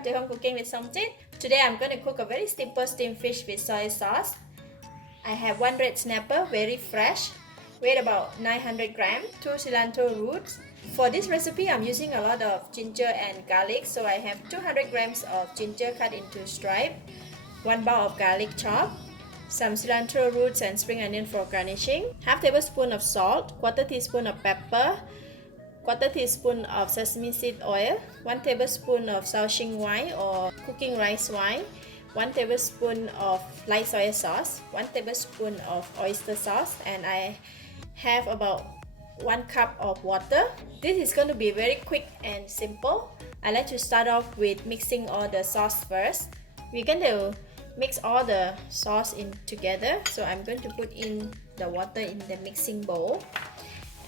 back to Home Cooking with Somjit. Today I'm going to cook a very simple steamed fish with soy sauce. I have one red snapper, very fresh, weighed about 900 grams, 2 cilantro roots. For this recipe I'm using a lot of ginger and garlic, so I have 200 grams of ginger cut into stripe, 1 bowl of garlic chopped, some cilantro roots and spring onion for garnishing, half tablespoon of salt, quarter teaspoon of pepper, quarter teaspoon of sesame seed oil, 1 tablespoon of Shaoxing wine or cooking rice wine, 1 tablespoon of light soy sauce, 1 tablespoon of oyster sauce, and I have about 1 cup of water. This is going to be very quick and simple. I like to start off with mixing all the sauce first. We're going to mix all the sauce in together, so I'm going to put in the water in the mixing bowl,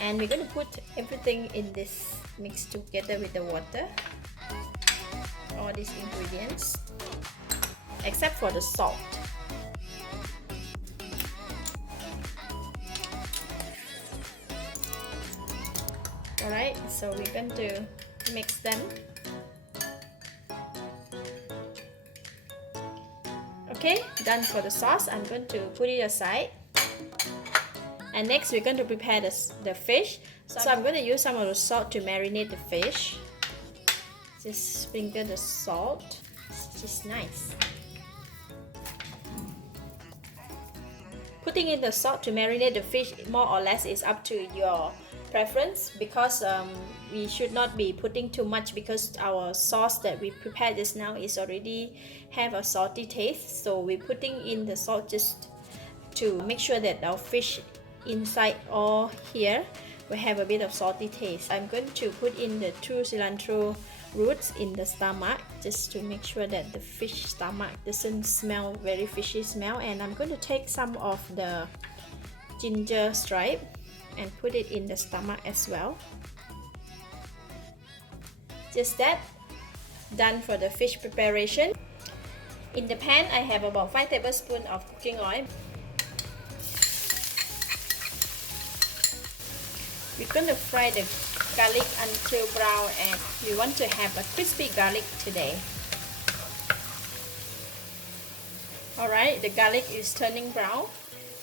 and we're going to put everything in this mix together with the water, all these ingredients except for the salt. Alright, so we're going to mix them. Okay, done for the sauce. I'm going to put it aside. And next we're going to prepare the fish. So I'm going to use some of the salt to marinate the fish. Just sprinkle the salt. It's just nice. Putting in the salt to marinate the fish more or less is up to your preference, because we should not be putting too much, because our sauce that we prepared just now is already have a salty taste. So we're putting in the salt just to make sure that our fish inside or here we have a bit of salty taste. I'm going to put in the 2 cilantro roots in the stomach just to make sure that the fish stomach doesn't smell very fishy smell, and I'm going to take some of the ginger stripe and put it in the stomach as well. Just that, done for the fish preparation. In the pan I have about 5 tablespoons of cooking oil. We're going to fry the garlic until brown, and we want to have a crispy garlic today. Alright, the garlic is turning brown,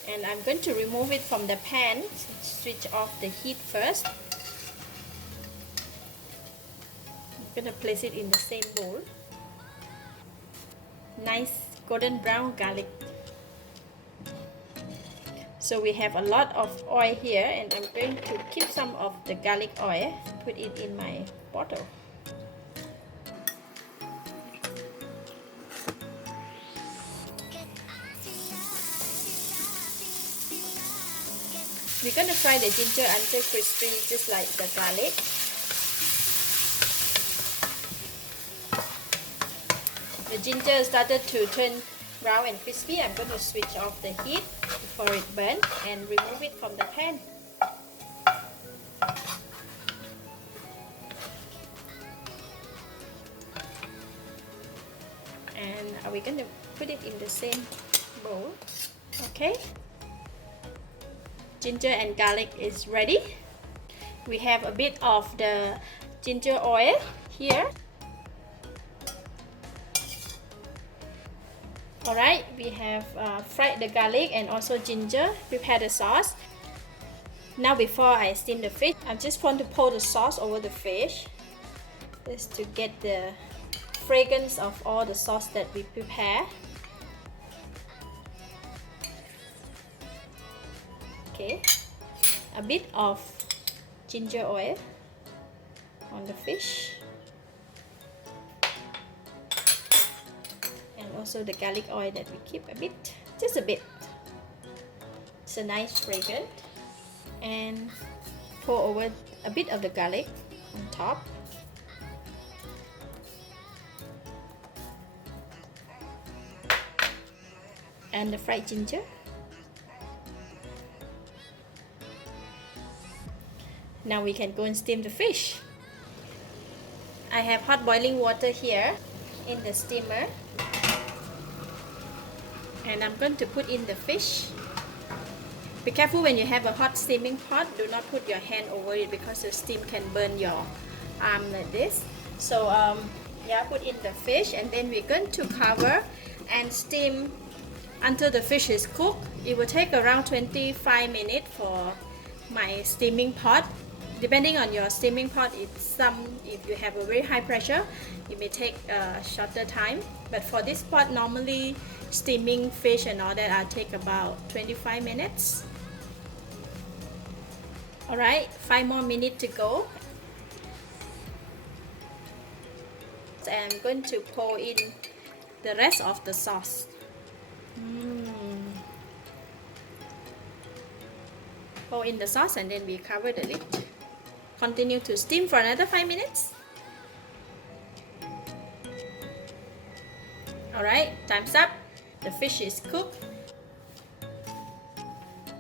and I'm going to remove it from the pan. Switch off the heat first. I'm going to place it in the same bowl. Nice golden brown garlic. So we have a lot of oil here, and I'm going to keep some of the garlic oil, put it in my bottle. We're going to fry the ginger until crispy, just like the garlic. The ginger started to turn brown and crispy. I'm going to switch off the heat before it burns and remove it from the pan. And we're going to put it in the same bowl. Okay. Ginger and garlic is ready. We have a bit of the ginger oil here. Alright, we have fried the garlic and also ginger, prepare the sauce. Now before I steam the fish, I just want to pour the sauce over the fish, just to get the fragrance of all the sauce that we prepare. Okay, a bit of ginger oil on the fish, and also the garlic oil that we keep a bit, just a bit. It's a nice fragrance. And pour over a bit of the garlic on top. And the fried ginger. Now we can go and steam the fish. I have hot boiling water here in the steamer, and I'm going to put in the fish. Be careful when you have a hot steaming pot. Do not put your hand over it because the steam can burn your arm like this. So Yeah, put in the fish, and then we're going to cover and steam until the fish is cooked. It will take around 25 minutes for my steaming pot. Depending on your steaming pot, if you have a very high pressure, it may take a shorter time. But for this pot, normally steaming fish and all that, I'll take about 25 minutes. Alright, 5 more minutes to go. I'm going to pour in the rest of the sauce. Pour in the sauce, and then we cover the lid. Continue to steam for another 5 minutes. Alright, time's up. The fish is cooked.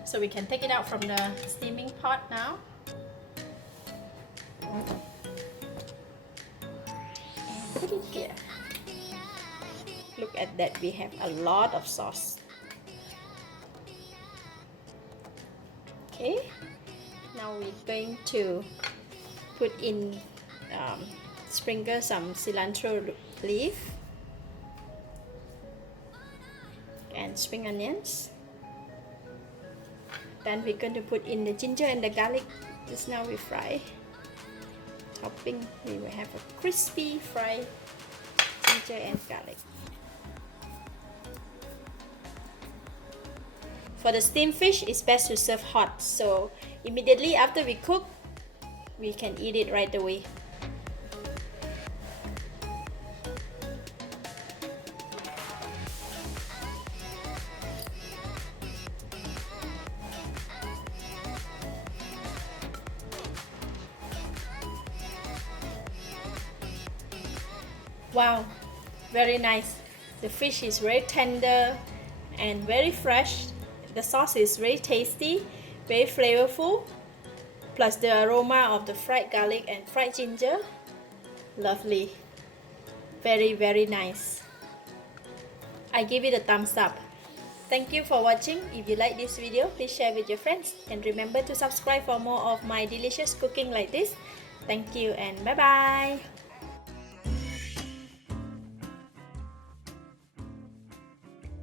So we can take it out from the steaming pot now. And put it here. Look at that, we have a lot of sauce. Okay, now we're going to put in, sprinkle some cilantro leaf and spring onions. Then we're going to put in the ginger and the garlic. Just now we fry. Topping, we will have a crispy fried ginger and garlic. For the steamed fish, it's best to serve hot, so immediately after we cook, we can eat it right away. Wow, very nice. The fish is very tender and very fresh. The sauce is very tasty, very flavorful, plus the aroma of the fried garlic and fried ginger. Lovely. Very, very nice. I give it a thumbs up. Thank you for watching. If you like this video, please share with your friends, and remember to subscribe for more of my delicious cooking like this. Thank you and bye bye.